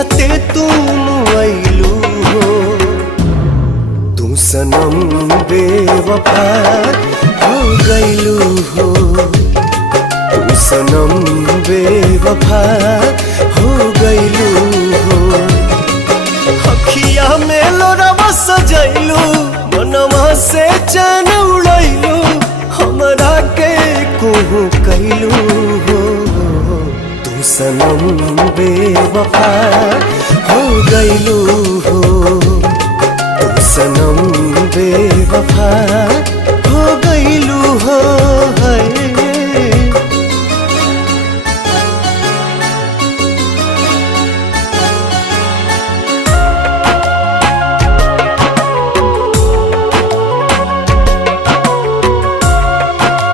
जियते तुम आइलू हो तू सनम बेवफा हो गइलू हो तू सनम बेवफा हो गइलू हो अखिया में लोरवा सजैलू मनवा से चैन उड़ैलू हमरा के कोहू कैलू हो तू सनम बेवफा हो गइलू हो तू सनम बेवफा